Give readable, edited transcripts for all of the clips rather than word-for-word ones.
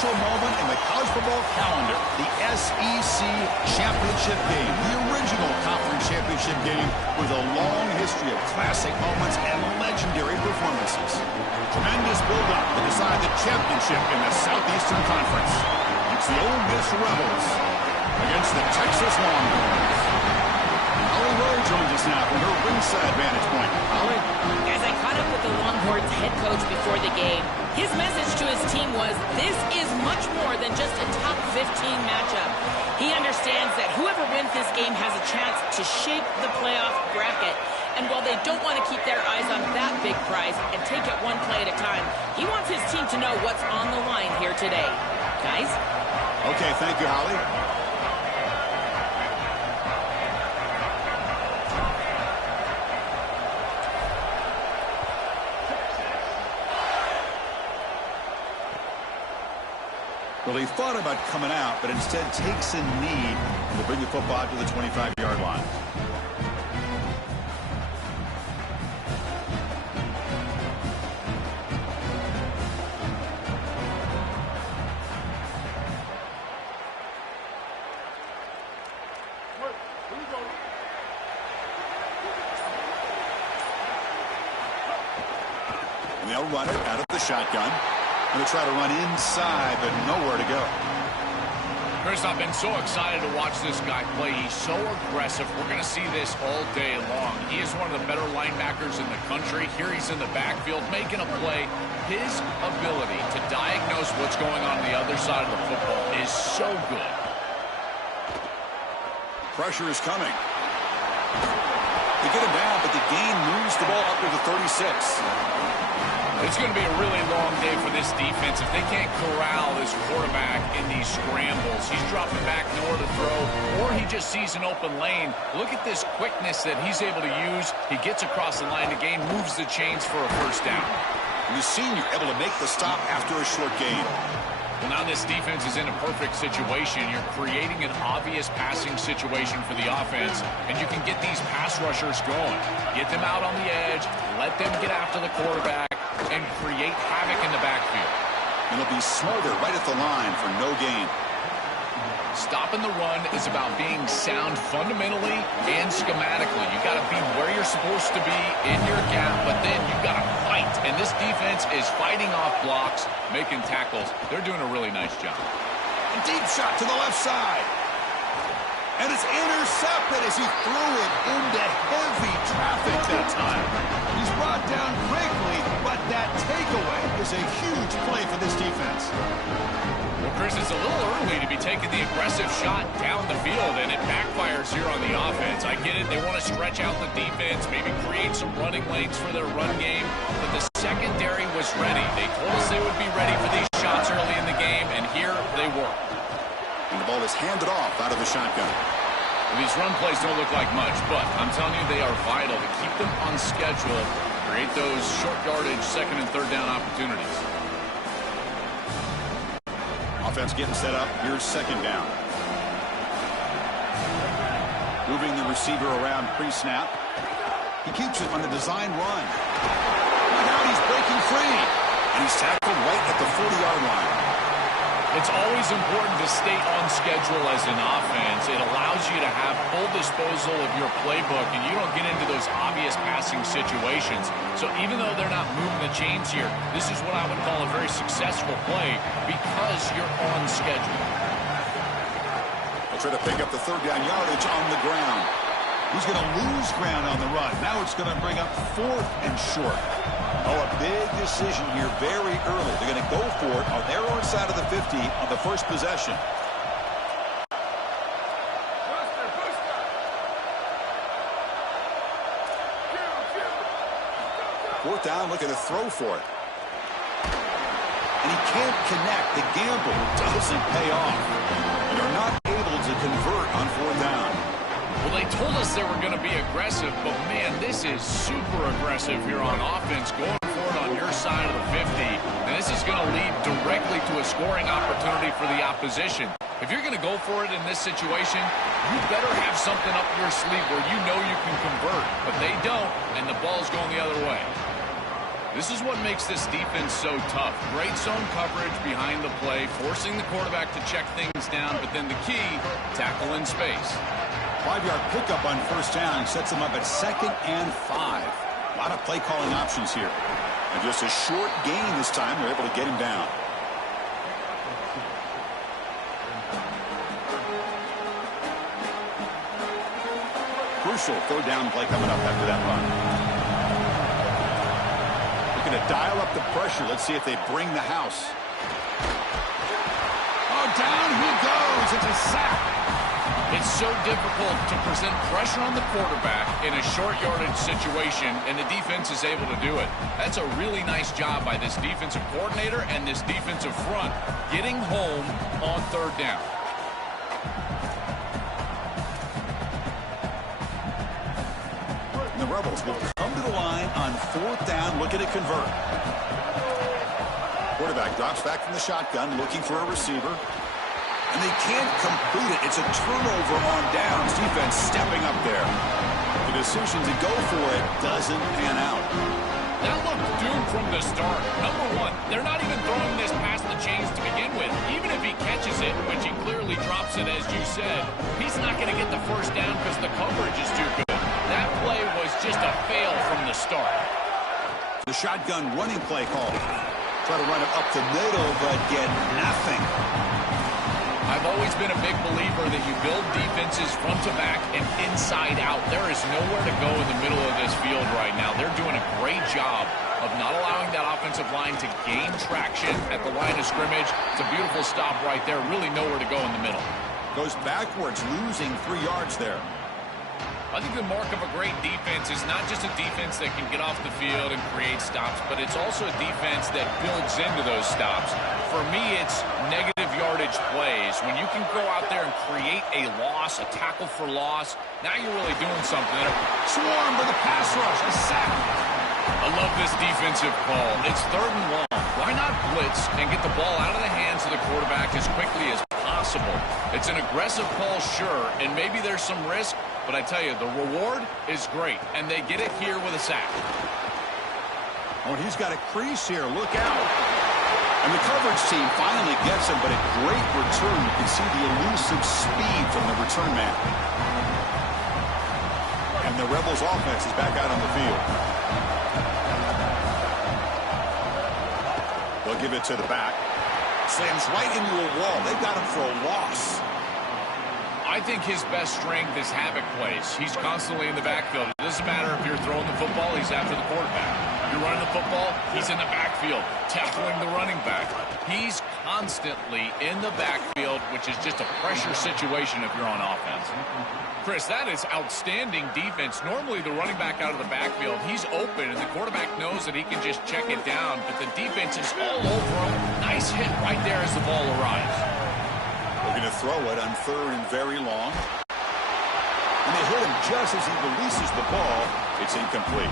special moment in the college football calendar, the SEC Championship game, the original conference championship game with a long history of classic moments and legendary performances. Tremendous build-up to decide the championship in the Southeastern Conference. It's the Ole Miss Rebels against the Texas Longhorns. Holly Rowe joins us now from her ringside vantage point. Holly? Guys, I caught up with the Longhorns head coach before the game. His message to his team was, this is much more than just a top 15 matchup. He understands that whoever wins this game has a chance to shape the playoff bracket. And while they don't want to keep their eyes on that big prize and take it one play at a time, he wants his team to know what's on the line here today. Guys? Okay, thank you, Holly. Well, he thought about coming out, but instead takes a knee to bring the football to the 25-yard line. And they'll run it out of the shotgun. Going to try to run inside, but nowhere to go. Chris, I've been so excited to watch this guy play. He's so aggressive. We're going to see this all day long. He is one of the better linebackers in the country. Here he's in the backfield making a play. His ability to diagnose what's going on the other side of the football is so good. Pressure is coming. They get him down, but the gain moves the ball up to the 36. It's going to be a really long day for this defense if they can't corral this quarterback in these scrambles. He's dropping back nowhere to throw, or he just sees an open lane. Look at this quickness that he's able to use. He gets across the line to gain, moves the chains for a first down. And the senior able to make the stop after a short gain. Well, now this defense is in a perfect situation. You're creating an obvious passing situation for the offense, and you can get these pass rushers going. Get them out on the edge, let them get after the quarterback, and create havoc in the backfield. And they'll be smarter right at the line for no gain. Stopping the run is about being sound fundamentally and schematically. You got to be where you're supposed to be in your gap, but then you got to fight. And this defense is fighting off blocks, making tackles. They're doing a really nice job. A deep shot to the left side. And it's intercepted as he threw it into heavy traffic that time. He's brought down quickly, but that takeaway is a huge play for this defense. Well, Chris, it's a little early to be taking the aggressive shot down the field, and it backfires here on the offense. I get it. They want to stretch out the defense, maybe create some running lanes for their run game, but the secondary was ready. They told us they would be ready for these shots early in the game, and here they were. And the ball is handed off out of the shotgun. These run plays don't look like much, but I'm telling you they are vital to keep them on schedule, create those short yardage second and third down opportunities. Offense getting set up. Here's second down. Moving the receiver around pre-snap. He keeps it on the design run. Look out, he's breaking free. And he's tackled right at the 40-yard line. It's always important to stay on schedule as an offense. It allows you to have full disposal of your playbook, and you don't get into those obvious passing situations. So even though they're not moving the chains here, this is what I would call a very successful play because you're on schedule. They'll try to pick up the third down yardage on the ground. He's going to lose ground on the run. Now it's going to bring up fourth and short. Oh, a big decision here very early. They're going to go for it on their own side of the 50 on the first possession. Fourth down, looking to throw for it. And he can't connect. The gamble doesn't pay off. They're not able to convert on fourth down. Well, they told us they were going to be aggressive, but, man, this is super aggressive here on offense, going for it on your side of the 50. And this is going to lead directly to a scoring opportunity for the opposition. If you're going to go for it in this situation, you better have something up your sleeve where you know you can convert. But they don't, and the ball's going the other way. This is what makes this defense so tough. Great zone coverage behind the play, forcing the quarterback to check things down, but then the key, tackle in space. 5-yard pickup on first down sets them up at 2nd and 5. A lot of play calling options here. And just a short gain this time. They're able to get him down. Crucial third down play coming up after that run. Looking to dial up the pressure. Let's see if they bring the house. Oh, down he goes. It's a sack. It's so difficult to present pressure on the quarterback in a short yardage situation, and the defense is able to do it. That's a really nice job by this defensive coordinator and this defensive front getting home on third down. The Rebels will come to the line on 4th down, looking to convert. Quarterback drops back from the shotgun, looking for a receiver. And they can't complete it. It's a turnover on downs. Defense stepping up there. The decision to go for it doesn't pan out. That looked doomed from the start. Number one, they're not even throwing this past the chains to begin with. Even if he catches it, which he clearly drops it, as you said, he's not going to get the first down because the coverage is too good. That play was just a fail from the start. The shotgun running play call. Try to run it up the middle, but get nothing. I've always been a big believer that you build defenses front to back and inside out. There is nowhere to go in the middle of this field right now. They're doing a great job of not allowing that offensive line to gain traction at the line of scrimmage. It's a beautiful stop right there. Really nowhere to go in the middle. Goes backwards, losing 3 yards there. I think the mark of a great defense is not just a defense that can get off the field and create stops, but it's also a defense that builds into those stops. For me, it's negative yardage plays. When you can go out there and create a loss, a tackle for loss, now you're really doing something. Swarm with a pass rush, a sack. I love this defensive call. It's 3rd and long. Why not blitz and get the ball out of the hands of the quarterback as quickly as possible? It's an aggressive call, sure, and maybe there's some risk, but I tell you, the reward is great, and they get it here with a sack. Oh, he's got a crease here. Look out. And the coverage team finally gets him, but a great return. You can see the elusive speed from the return man. And the Rebels offense is back out on the field. They'll give it to the back. Slams right into a wall. They've got him for a loss. I think his best strength is havoc plays. He's constantly in the backfield. It doesn't matter if you're throwing the football, he's after the quarterback. You're running the football, he's in the backfield, tackling the running back. He's constantly in the backfield, which is just a pressure situation if you're on offense. Chris, that is outstanding defense. Normally the running back out of the backfield, he's open, and the quarterback knows that he can just check it down, but the defense is all over him. Nice hit right there as the ball arrives. Looking to throw it on 3rd and very long. And they hit him just as he releases the ball. It's incomplete.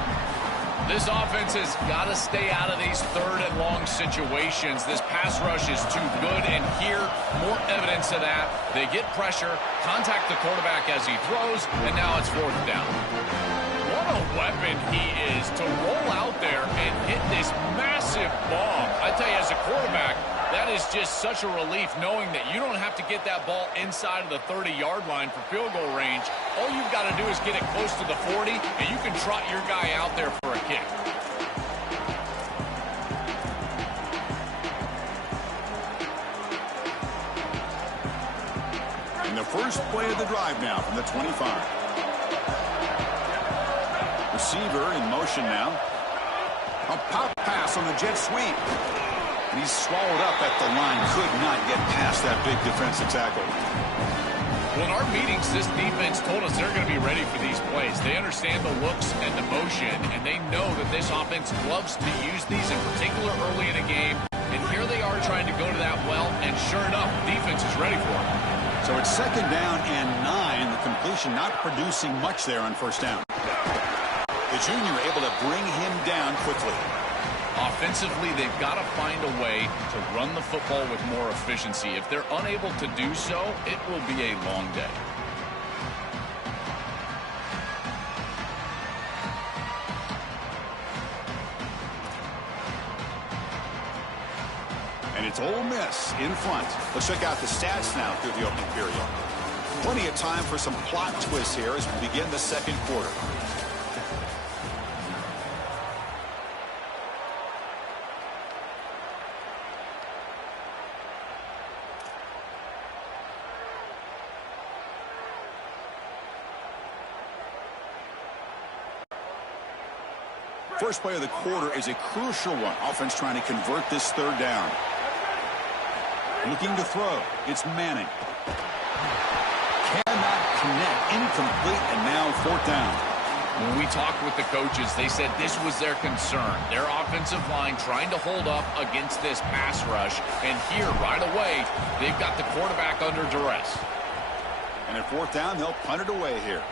This offense has got to stay out of these 3rd and long situations. This pass rush is too good, and here, more evidence of that. They get pressure, contact the quarterback as he throws, and now it's 4th down. What a weapon he is to roll out there and hit this massive bomb. I tell you, as a quarterback, that is just such a relief knowing that you don't have to get that ball inside of the 30-yard line for field goal range. All you've got to do is get it close to the 40, and you can trot your guy out there for a kick. And the first play of the drive now from the 25. Receiver in motion now. A pop pass on the jet sweep. And he's swallowed up at the line. Could not get past that big defensive tackle. Well, in our meetings, this defense told us they're going to be ready for these plays. They understand the looks and the motion, and they know that this offense loves to use these, in particular early in a game. And here they are trying to go to that well, and sure enough, the defense is ready for it. So it's 2nd down and 9. The completion not producing much there on 1st down. The junior able to bring him down quickly. Offensively, they've got to find a way to run the football with more efficiency. If they're unable to do so, it will be a long day. It's Ole Miss in front. Let's check out the stats now through the opening period. Plenty of time for some plot twists here as we begin the second quarter. First play of the quarter is a crucial one. Offense trying to convert this third down. Looking to throw. It's Manning. Cannot connect. Incomplete, and now fourth down. When we talked with the coaches, they said this was their concern. Their offensive line trying to hold up against this pass rush. And here, right away, they've got the quarterback under duress. And at fourth down, they'll punt it away here.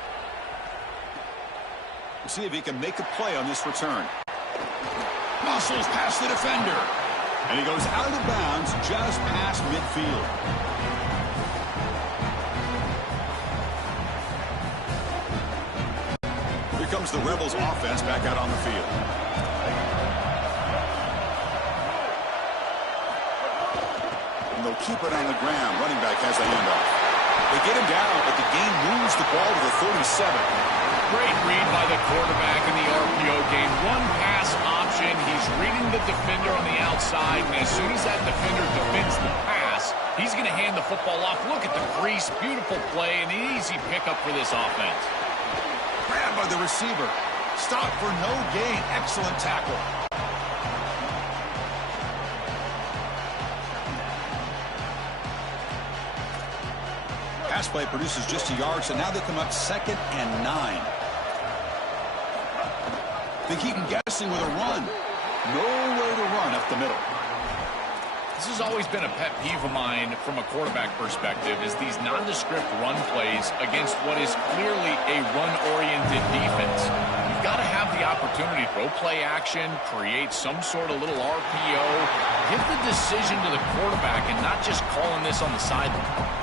See if he can make a play on this return. Muscles past the defender. And he goes out of bounds just past midfield. Here comes the Rebels offense back out on the field. And they'll keep it on the ground. Running back has the handoff. They get him down, but the game moves the ball to the 37. Great read by the quarterback in the RPO game. One pass option. He's reading the defender on the outside, and as soon as that defender defends the pass, he's going to hand the football off. Look at the crease. Beautiful play, and an easy pickup for this offense. Grabbed by the receiver. Stop for no gain. Excellent tackle. Pass play produces just a yard, so now they come up 2nd and 9. They keep him guessing with a run. No way to run up the middle. This has always been a pet peeve of mine from a quarterback perspective, is these nondescript run plays against what is clearly a run-oriented defense. You've got to have the opportunity to throw play action, create some sort of little RPO, give the decision to the quarterback and not just calling this on the sideline.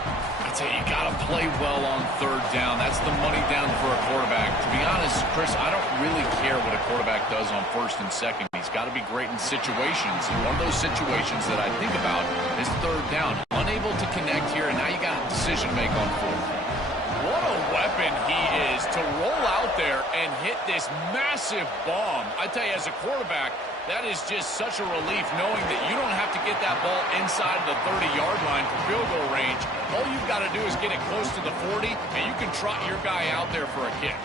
You got to play well on third down. That's the money down for a quarterback. To be honest, Chris, I don't really care what a quarterback does on first and second. He's got to be great in situations. And one of those situations that I think about is third down. Unable to connect here, and now you got a decision to make on fourth. What a weapon he is to roll out there and hit this massive bomb. I tell you, as a quarterback, that is just such a relief knowing that you don't have to get that ball inside the 30-yard line for field goal range. All you've got to do is get it close to the 40, and you can trot your guy out there for a kick.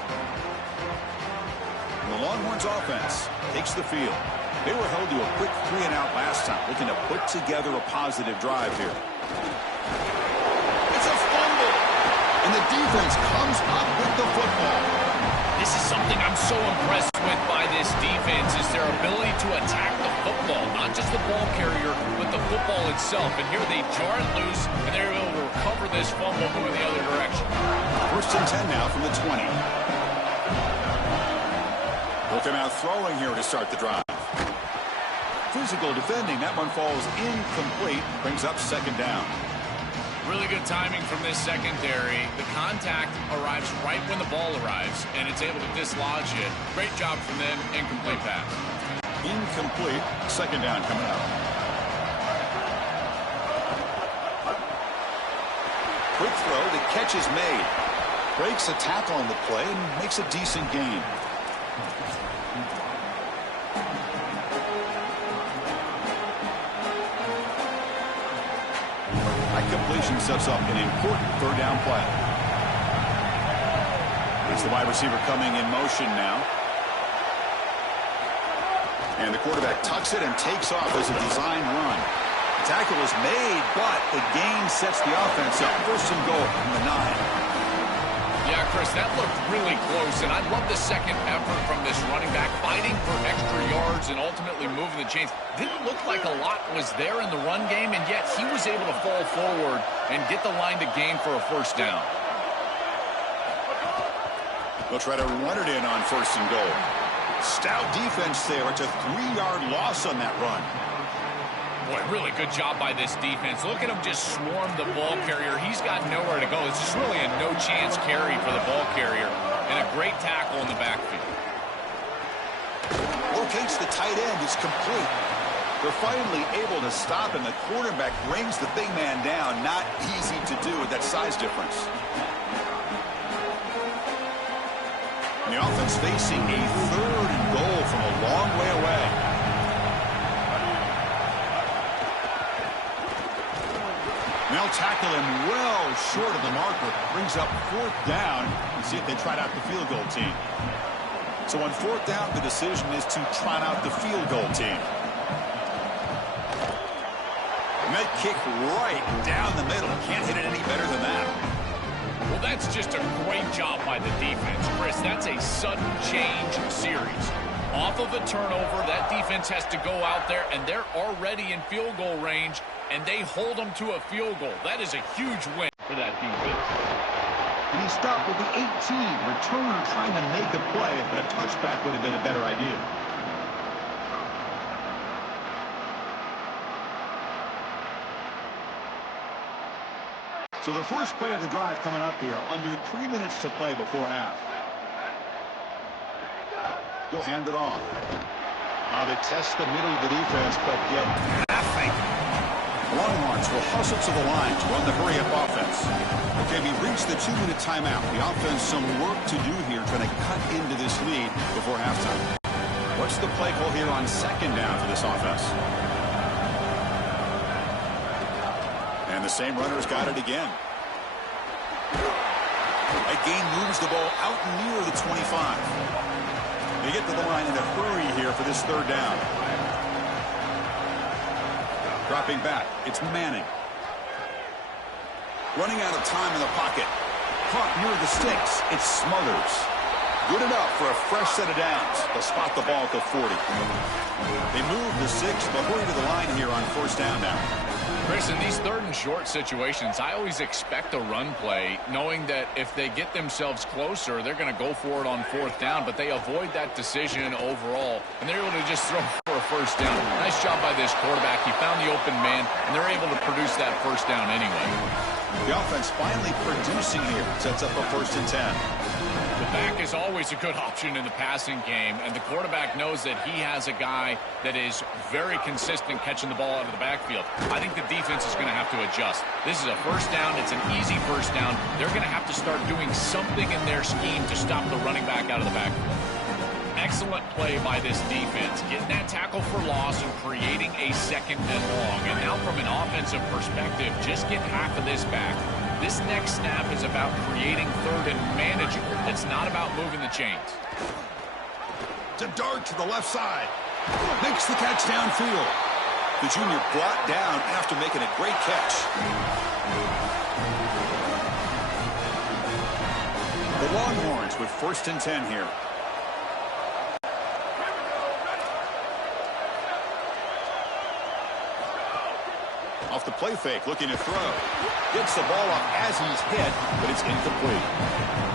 The Longhorns offense takes the field. They were held to a quick 3-and-out last time, looking to put together a positive drive here. It's a fumble, and the defense comes up with the football. This is something I'm so impressed with by this defense, is their ability to attack the football, not just the ball carrier, but the football itself. And here they jar it loose, and they're able to recover this fumble moving the other direction. 1st and 10 now from the 20. We'll come out throwing here to start the drive. Physical defending. That one falls incomplete. Brings up 2nd down. Really good timing from this secondary. The contact arrives right when the ball arrives, and it's able to dislodge it. Great job from them. Incomplete pass. Incomplete. 2nd down coming up. Quick throw. The catch is made. Breaks a tackle on the play and makes a decent gain. Completion sets up an important 3rd down play. It's the wide receiver coming in motion now. And the quarterback tucks it and takes off as a design run. The tackle is made, but the gain sets the offense up. 1st and goal from the 9. Yeah, Chris, that looked really close, and I love the second effort from this running back, fighting for extra yards and ultimately moving the chains. Didn't look like a lot was there in the run game, and yet he was able to fall forward and get the line to gain for a 1st down. They'll try to run it in on 1st and goal. Stout defense there. It's a 3-yard loss on that run. Boy, really good job by this defense. Look at him just swarm the ball carrier. He's got nowhere to go. It's just really a no-chance carry for the ball carrier, and a great tackle in the backfield. Locates the tight end. It's complete. They're finally able to stop, and the quarterback brings the big man down. Not easy to do with that size difference. And the offense facing a 3rd and goal from a long way away. They'll tackle him well short of the marker. Brings up 4th down. And see if they trot out the field goal team. So on 4th down, the decision is to trot out the field goal team. And that kick right down the middle. Can't hit it any better than that. Well, that's just a great job by the defense, Chris. That's a sudden change series. Off of a turnover, that defense has to go out there, and they're already in field goal range, and they hold them to a field goal. That is a huge win for that defense. And he stopped with the 18. Returner trying to make a play, but a touchback would have been a better idea. So the first play of the drive coming up here. Under 3 minutes to play before half. They'll hand it off. Now they test the middle of the defense, but get nothing. Longhorns will hustle to the line to run the hurry-up offense. Okay, we reached the 2-minute timeout. The offense some work to do here, trying to cut into this lead before halftime. What's the play call here on 2nd down for this offense? And the same runner's got it again. That gain moves the ball out near the 25. They get to the line in a hurry here for this 3rd down. Dropping back, it's Manning. Running out of time in the pocket. Caught near the sticks. It's Smothers. Good enough for a fresh set of downs. They'll spot the ball at the 40. They move the 6, but hurry to the line here on 1st down now. Chris, in these 3rd and short situations, I always expect a run play, knowing that if they get themselves closer, they're going to go for it on 4th down, but they avoid that decision overall, and they're able to just throw for a 1st down. Nice job by this quarterback. He found the open man, and they're able to produce that 1st down anyway. The offense finally producing here. Sets up a 1st and 10. The back is always a good option in the passing game, and the quarterback knows that he has a guy that is very consistent catching the ball out of the backfield. I think the defense is going to have to adjust. This is a 1st down. It's an easy 1st down. They're going to have to start doing something in their scheme to stop the running back out of the backfield. Excellent play by this defense, getting that tackle for loss and creating a 2nd and long. And now from an offensive perspective, just get half of this back. This next snap is about creating 3rd and manageable. It's not about moving the chains. To dart to the left side. Makes the catch downfield. The junior brought down after making a great catch. The Longhorns with 1st and 10 here. Off the play fake, looking to throw. Gets the ball off as he's hit, but it's incomplete.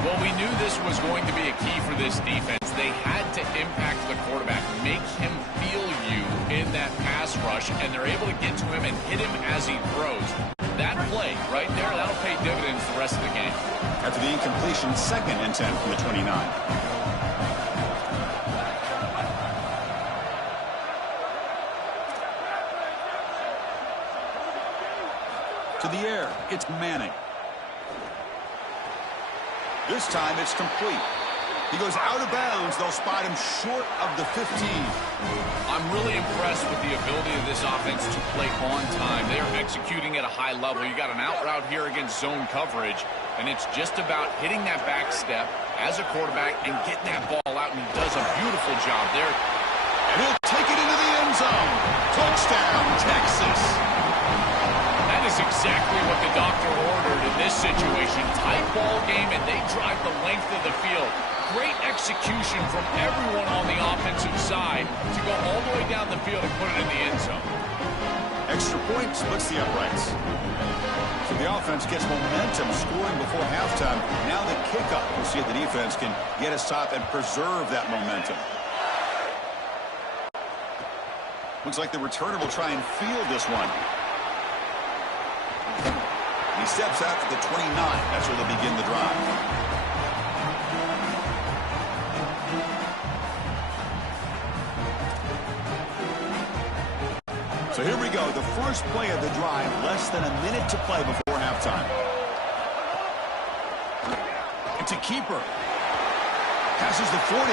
Well, we knew this was going to be a key for this defense. They had to impact the quarterback, make him feel you in that pass rush, and they're able to get to him and hit him as he throws. That play right there, that'll pay dividends the rest of the game. After the incompletion, 2nd and 10 from the 29. To the air, it's Manning. This time it's complete. He goes out of bounds. They'll spot him short of the 15. I'm really impressed with the ability of this offense to play on time. They are executing at a high level. You got an out route here against zone coverage, and it's just about hitting that back step as a quarterback and getting that ball out, and he does a beautiful job there. And he'll take it into the end zone. Touchdown, Texas. That is exactly what the doctor ordered in this situation. Tight ball game, and they drive the length of the field. Great execution from everyone on the offensive side to go all the way down the field and put it in the end zone. Extra point splits the uprights. So the offense gets momentum, scoring before halftime. Now the kickoff. We'll see if the defense can get a stop and preserve that momentum. Looks like the returner will try and field this one. He steps out to the 29. That's where they'll begin the drive. So here we go, the first play of the drive, less than a minute to play before halftime. It's a keeper. Passes the 40.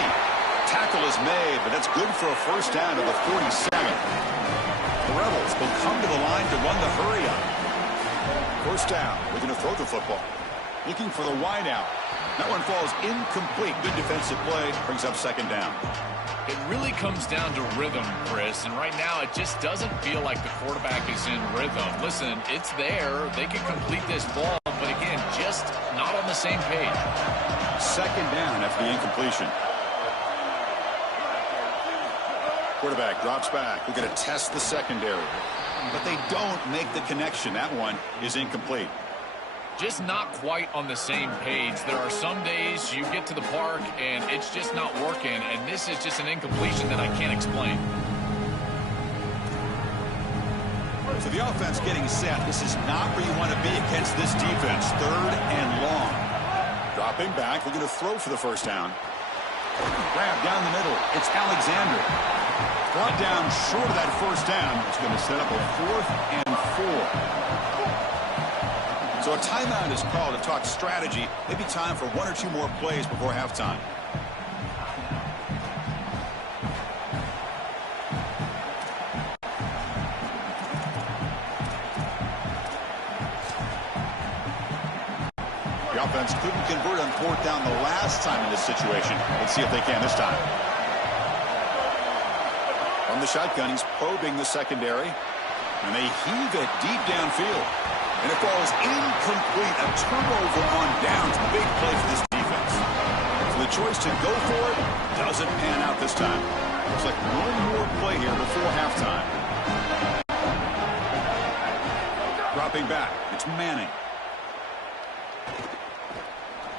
Tackle is made, but that's good for a first down to the 47. The Rebels will come to the line to run the hurry up. First down. We're going to throw the football. Looking for the wide out. That one falls incomplete. Good defensive play. Brings up second down. It really comes down to rhythm, Chris, and right now it just doesn't feel like the quarterback is in rhythm. Listen, it's there. They can complete this ball, but again, just not on the same page. Second down after the incompletion. Quarterback drops back. We're going to test the secondary. But they don't make the connection. That one is incomplete. Just not quite on the same page. There are some days you get to the park and it's just not working, and this is just an incompletion that I can't explain. So the offense getting set. This is not where you want to be against this defense. Third and long. Dropping back. We're going to throw for the first down. Grab down the middle. It's Alexander. Brought down short of that first down. It's going to set up a 4th and 4. So a timeout is called to talk strategy. Maybe time for 1 or 2 more plays before halftime. The offense couldn't convert on 4th down the last time in this situation. Let's see if they can this time. From the shotgun, he's probing the secondary. And they heave it deep downfield. And it falls incomplete. A turnover on downs. Big play for this defense. So the choice to go for it doesn't pan out this time. Looks like one more play here before halftime. Dropping back. It's Manning.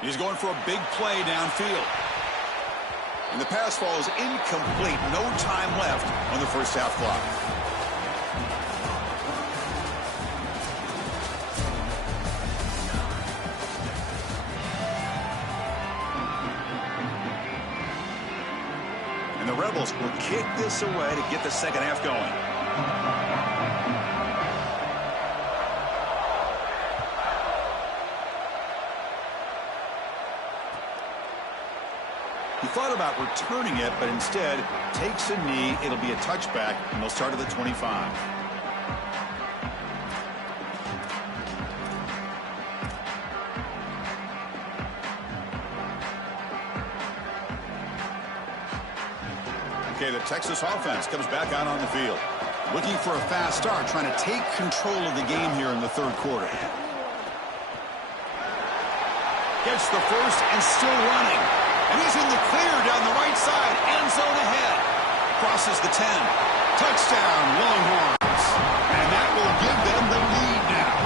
He's going for a big play downfield. And the pass falls incomplete. No time left on the first half clock. And the Rebels will kick this away to get the second half going. He thought about returning it, but instead takes a knee. It'll be a touchback, and they'll start at the 25. Okay, the Texas offense comes back out on the field. Looking for a fast start, trying to take control of the game here in the third quarter. Gets the first and still running. And he's in the clear down the right side. End zone ahead. Crosses the 10. Touchdown, Longhorns. And that will give them the lead now.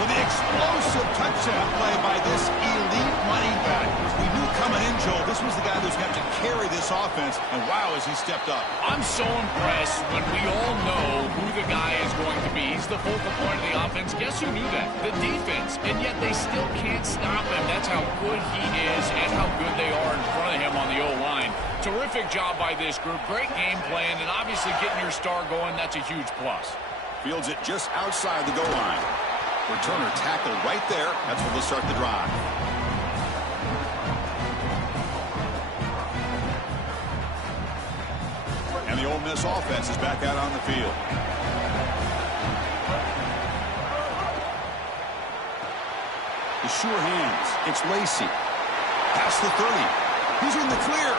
So the explosive touchdown play by this elite running back. We knew coming in, Joel, this was the guy who's got to carry this offense. And wow, has he stepped up. I'm so impressed when we all know who the guy is going to be. He's the focal point of the offense. Guess who knew that? The defense. And yet they still can't stop him. That's how good he is and how good they are in front of him on the O-line. Terrific job by this group. Great game plan. And obviously getting your star going, that's a huge plus. Fields it just outside the goal line. Returner tackled right there. That's where they'll start the drive. And the Ole Miss offense is back out on the field. The sure hands. It's Lacey. Past the 30. He's in the clear.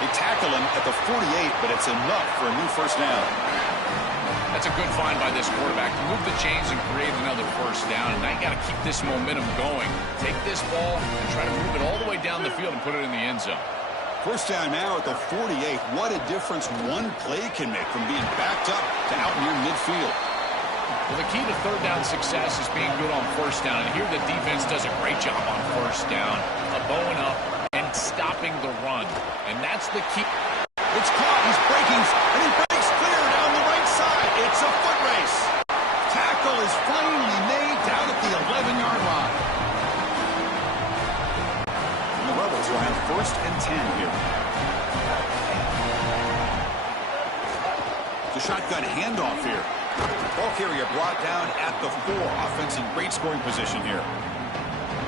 They tackle him at the 48, but it's enough for a new first down. That's a good find by this quarterback to move the chains and create another first down. And now you got to keep this momentum going. Take this ball and try to move it all the way down the field and put it in the end zone. First down now at the 48. What a difference one play can make from being backed up to out near midfield. Well, the key to third down success is being good on first down. And here the defense does a great job on first down, bowing up and stopping the run. And that's the key. It's caught. He's breaking, and he breaks clear down the right side. It's a foot race. Tackle is finally made down at the 11-yard line. And the Rebels will have first and 10 here. The shotgun handoff here. Ball carrier brought down at the 4. Offense in great scoring position here.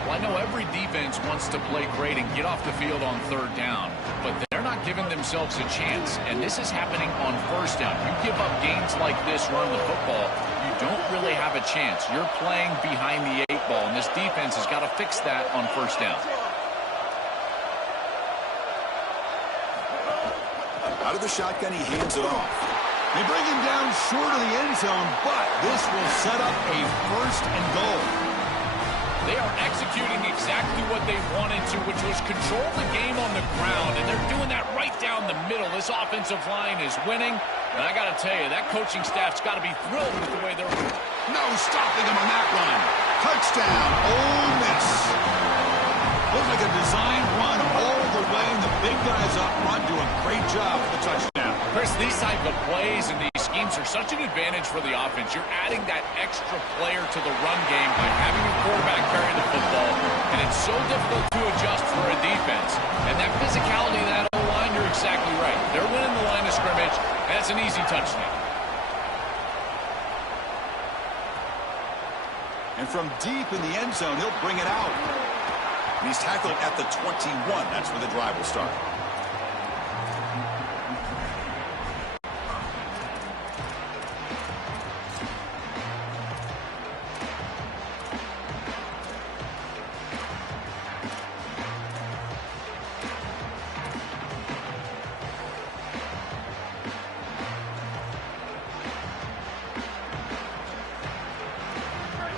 Well, I know every defense wants to play great and get off the field on 3rd down, but they're not giving themselves a chance, and this is happening on 1st down. You give up gains like this running the football, you don't really have a chance. You're playing behind the 8 ball, and this defense has got to fix that on 1st down. Out of the shotgun, he hands it off. They bring him down short of the end zone, but this will set up a 1st and goal. They are executing exactly what they wanted to, which was control the game on the ground, and they're doing that right down the middle. This offensive line is winning, and I got to tell you, that coaching staff's got to be thrilled with the way they're winning. No stopping him on that run. Touchdown, Ole Miss. Looks like a design run all the way, and the big guys up front do a great job with the touchdown. Chris, these type of plays and these schemes are such an advantage for the offense. You're adding that extra player to the run game by having your quarterback carry the football, and it's so difficult to adjust for a defense. And that physicality of that O-line, you're exactly right. They're winning the line of scrimmage, and it's an easy touchdown. And from deep in the end zone, he'll bring it out. And he's tackled at the 21. That's where the drive will start.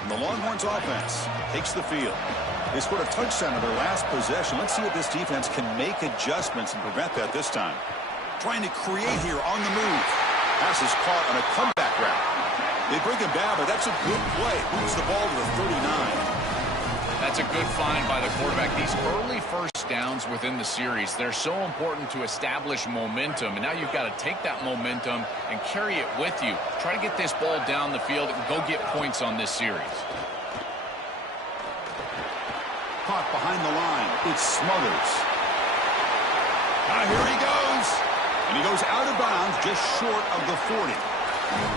The Longhorns offense takes the field. They scored a touchdown in their last possession. Let's see if this defense can make adjustments and prevent that this time. Trying to create here on the move. Pass is caught on a comeback route. They bring him down, but that's a good play. Moves the ball to the 39. That's a good find by the quarterback. These early 1st downs within the series, they're so important to establish momentum. And now you've got to take that momentum and carry it with you. Try to get this ball down the field and go get points on this series. Caught behind the line. It's Smothers. Here he goes. And he goes out of bounds just short of the 40.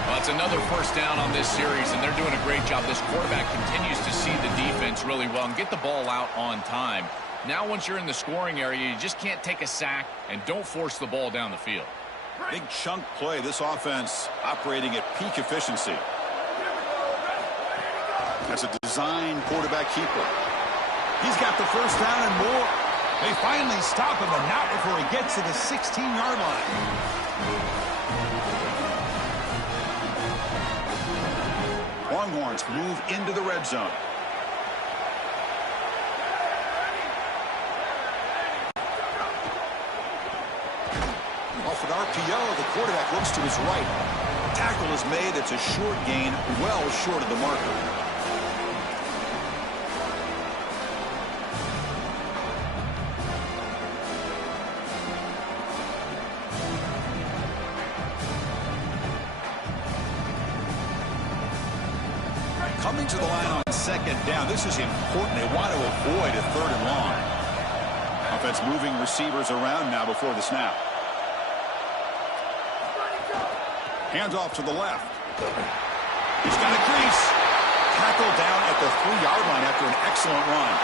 Well, it's another 1st down on this series, and they're doing a great job. This quarterback continues to see the defense really well and get the ball out on time. Now, once you're in the scoring area, you just can't take a sack and don't force the ball down the field. Big chunk play. This offense operating at peak efficiency. That's a design quarterback keeper. He's got the 1st down and more. They finally stop him, but not before he gets to the 16-yard line. Longhorns move into the red zone. Off an RPO, the quarterback looks to his right. Tackle is made. It's a short gain, well short of the marker. Coming to the line on 2nd down. This is important. They want to avoid a 3rd and long. Offense moving receivers around now before the snap. Hands off to the left. He's got a crease. Tackle down at the 3-yard line after an excellent run.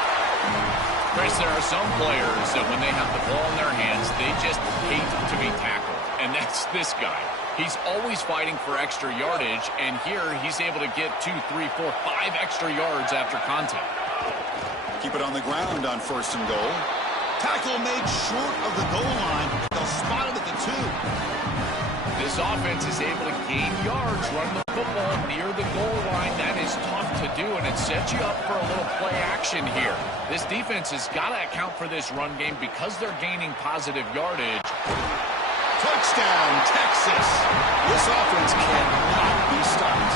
Chris, there are some players that when they have the ball in their hands, they just hate to be tackled. And that's this guy. He's always fighting for extra yardage, and here he's able to get 2, 3, 4, 5 extra yards after contact. Keep it on the ground on 1st and goal. Tackle made short of the goal line. They'll spot it at the 2. This offense is able to gain yards, run the football near the goal line. That is tough to do, and it sets you up for a little play action here. This defense has got to account for this run game because they're gaining positive yardage. Touchdown, Texas. This offense cannot be stopped.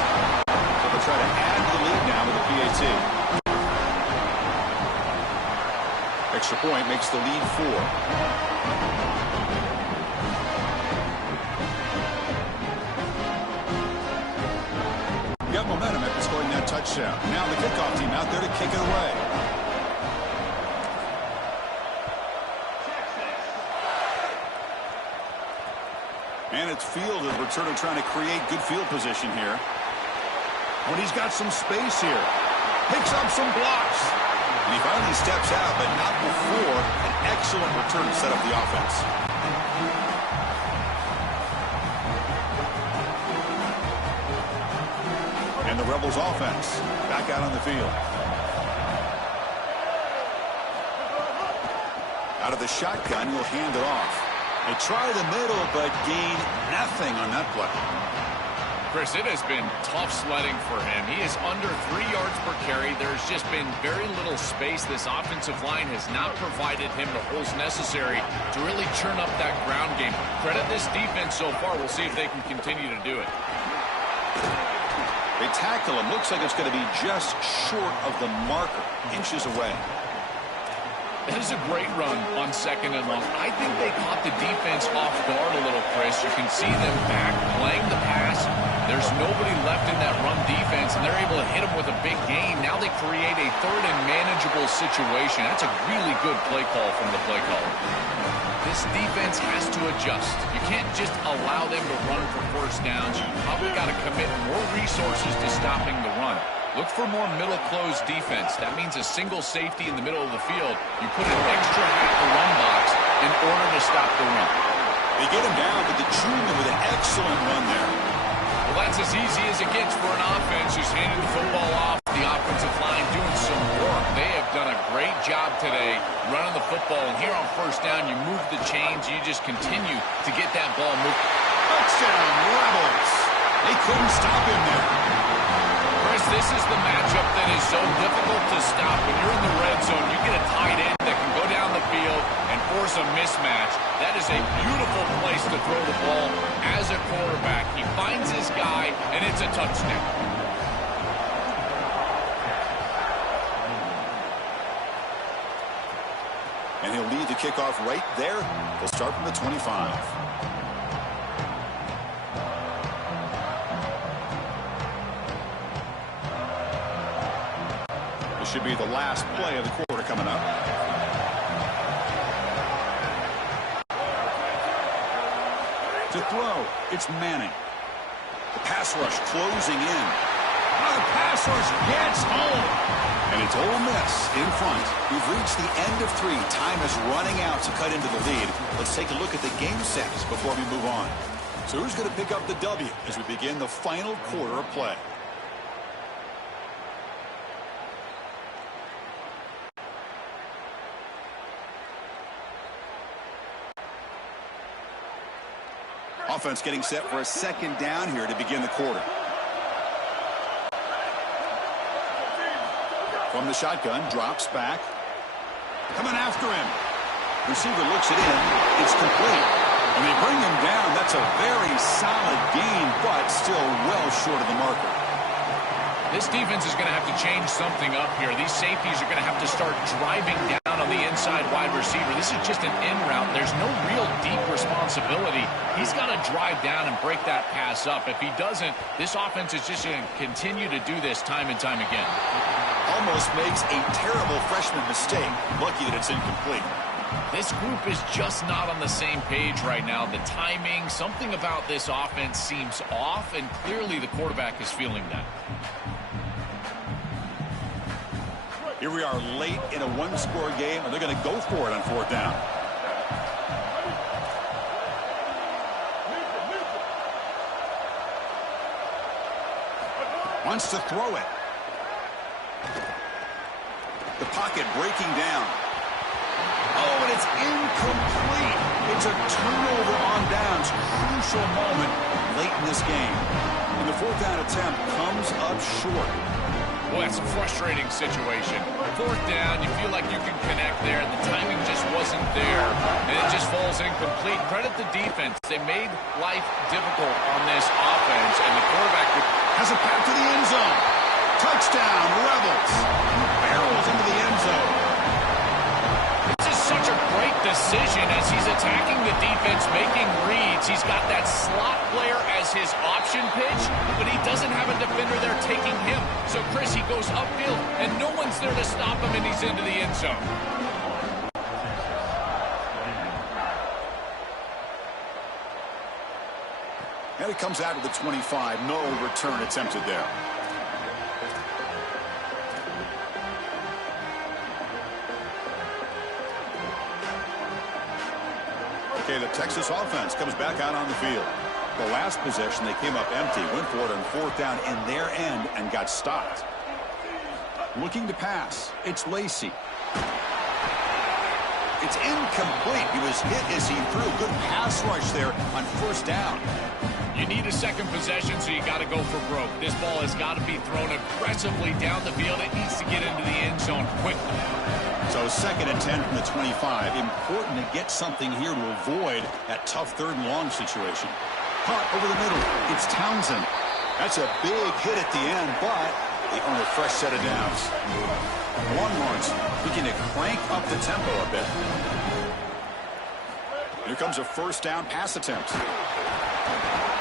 So they'll try to add the lead now with the PAT. Extra point makes the lead 4. You got momentum after scoring that touchdown. Now the kickoff team out there to kick it away. And it's Field as returner trying to create good field position here. When he's got some space here. Picks up some blocks. And he finally steps out, but not before an excellent return to set up the offense. And the Rebels offense back out on the field. Out of the shotgun, he'll hand it off. They try the middle, but gain nothing on that play. Chris, it has been tough sledding for him. He is under 3 yards per carry. There's just been very little space. This offensive line has not provided him the holes necessary to really churn up that ground game. Credit this defense so far. We'll see if they can continue to do it. They tackle him. Looks like it's going to be just short of the marker, inches away. That is a great run on 2nd and long. I think they caught the defense off guard a little, Chris. You can see them back playing the pass. There's nobody left in that run defense, and they're able to hit them with a big gain. Now they create a 3rd and manageable situation. That's a really good play call from the play caller. This defense has to adjust. You can't just allow them to run for first downs. You probably got to commit more resources to stopping the run. Look for more middle closed defense. That means a single safety in the middle of the field. You put an extra hat in the run box in order to stop the run. They get him down, but the Truman with an excellent run there. Well, that's as easy as it gets for an offense who's handing the football off. The offensive line doing some work. They have done a great job today running the football. And here on first down, you move the chains. You just continue to get that ball moved. Touchdown, Rebels. They couldn't stop him there. Chris, this is the matchup that is so difficult to stop. When you're in the red zone, you get a tight end that can go down the field and force a mismatch. That is a beautiful place to throw the ball as a quarterback. He finds his guy, and it's a touchdown. And he'll lead the kickoff right there. They'll start from the 25. Should be the last play of the quarter coming up. To throw, it's Manning. The pass rush closing in. Oh, the pass rush gets home. And it's Ole Miss in front. We've reached the end of 3. Time is running out to cut into the lead. Let's take a look at the game stats before we move on. So who's going to pick up the W as we begin the final quarter of play? Offense getting set for a 2nd down here to begin the quarter. From the shotgun, drops back. Coming after him. Receiver looks it in. It's complete. And they bring him down. That's a very solid gain, but still well short of the marker. This defense is going to have to change something up here. These safeties are going to have to start driving down on the inside wide receiver. This is just an in route. There's no real deep responsibility. He's got to drive down and break that pass up. If he doesn't, this offense is just going to continue to do this time and time again. Almost makes a terrible freshman mistake. Lucky that it's incomplete. This group is just not on the same page right now. The timing, something about this offense seems off, and clearly the quarterback is feeling that. Here we are late in a 1-score game, and they're going to go for it on 4th down. Wants to throw it. The pocket breaking down. Oh, and it's incomplete. It's a turnover on downs. Crucial moment late in this game. And the 4th down attempt comes up short. Boy, that's a frustrating situation. 4th down, you feel like you can connect there, and the timing just wasn't there, and it just falls incomplete. Credit the defense. They made life difficult on this offense, and the quarterback has a pass to the end zone. Touchdown, Rebels. Barrels into the end zone. This is such a great decision as he's attacking the defense, making reads. He's got that slot player as his option pitch, but he doesn't have a defender there taking him. So, Chris, he goes upfield, and no one's there to stop him, and he's into the end zone. And it comes out to the 25. No return attempted there. Okay, the Texas offense comes back out on the field. The last possession, they came up empty, went for it on fourth down in their end and got stopped. Looking to pass, it's Lacy. It's incomplete. He was hit as he threw. Good pass rush there on first down. You need a second possession, so you got to go for broke. This ball has got to be thrown aggressively down the field. It needs to get into the end zone quickly. So 2nd and 10 from the 25. Important to get something here to avoid that tough 3rd and long situation. Caught over the middle. It's Townsend. That's a big hit at the end, but they earn a fresh set of downs. Longhorns looking to crank up the tempo a bit. Here comes a first down pass attempt.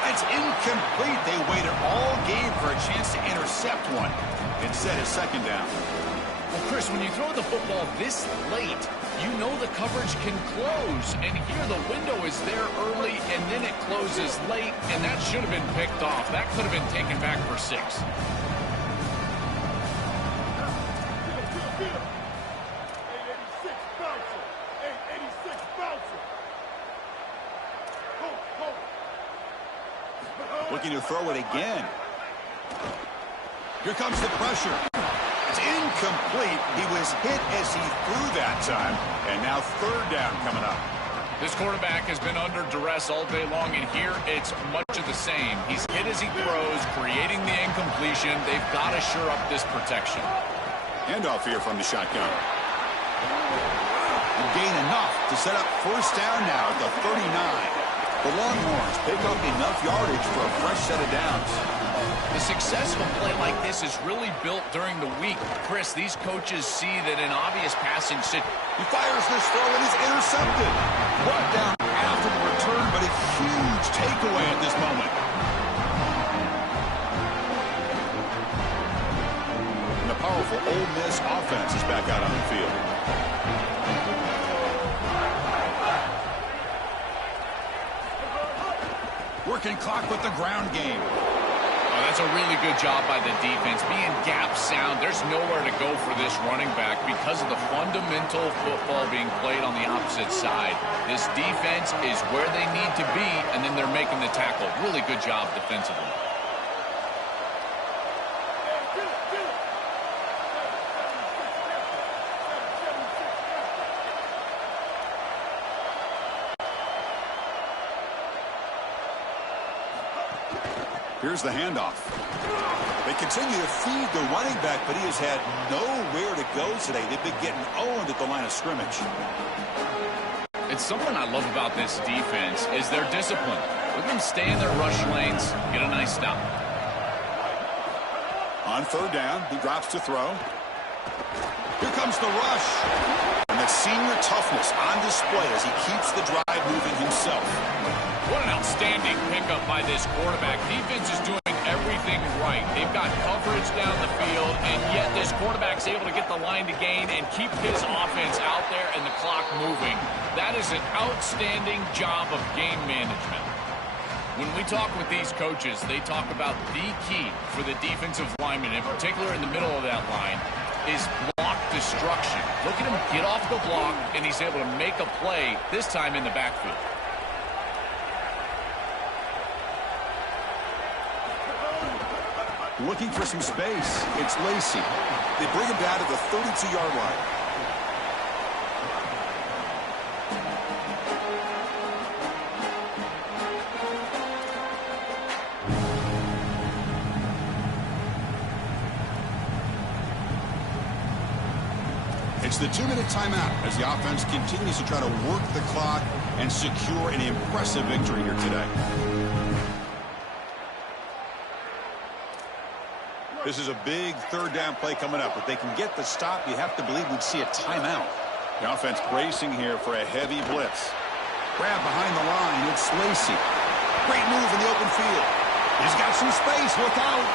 It's incomplete. They waited all game for a chance to intercept one. Instead, a 2nd down. Well, Chris, when you throw the football this late, you know the coverage can close. And here the window is there early, and then it closes late, and that should have been picked off. That could have been taken back for 6. Looking to throw it again. Here comes the pressure. It's incomplete. He was hit as he threw that time. And now 3rd down coming up. This quarterback has been under duress all day long, and here it's much of the same. He's hit as he throws, creating the incompletion. They've got to shore up this protection. Handoff here from the shotgun. Gain enough to set up first down now at the 39. The Longhorns pick up enough yardage for a fresh set of downs. The success of a play like this is really built during the week. Chris, these coaches see that an obvious passing situation. He fires this throw and is intercepted. Brought down after the return, but a huge takeaway at this moment. And the powerful Ole Miss offense is back out on the field. Working clock with the ground game. Oh, that's a really good job by the defense. Being gap sound, there's nowhere to go for this running back because of the fundamental football being played on the opposite side. This defense is where they need to be, and then they're making the tackle. Really good job defensively. Here's the handoff. They continue to feed the running back, but he has had nowhere to go today. They've been getting owned at the line of scrimmage. It's something I love about this defense is their discipline. Let them stay in their rush lanes, get a nice stop. On 3rd down, he drops to throw. Here comes the rush. And the senior toughness on display as he keeps the drive moving himself. What an outstanding pickup by this quarterback. Defense is doing everything right. They've got coverage down the field, and yet this quarterback's able to get the line to gain and keep his offense out there and the clock moving. That is an outstanding job of game management. When we talk with these coaches, they talk about the key for the defensive lineman, in particular in the middle of that line, is block destruction. Look at him get off the block, and he's able to make a play, this time in the backfield. Looking for some space. It's Lacy. They bring him down to the 32-yard line. It's the 2-minute timeout as the offense continues to try to work the clock and secure an impressive victory here today. This is a big 3rd down play coming up. If they can get the stop, you have to believe we'd see a timeout. The offense bracing here for a heavy blitz. Grab behind the line. It's Lacy. Great move in the open field. He's got some space. Look out.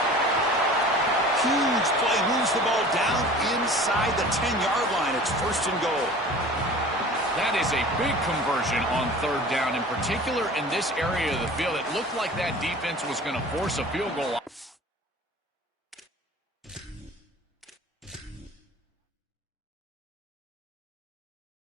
Huge play. Moves the ball down inside the 10-yard line. It's 1st and goal. That is a big conversion on third down, in particular in this area of the field. It looked like that defense was going to force a field goal.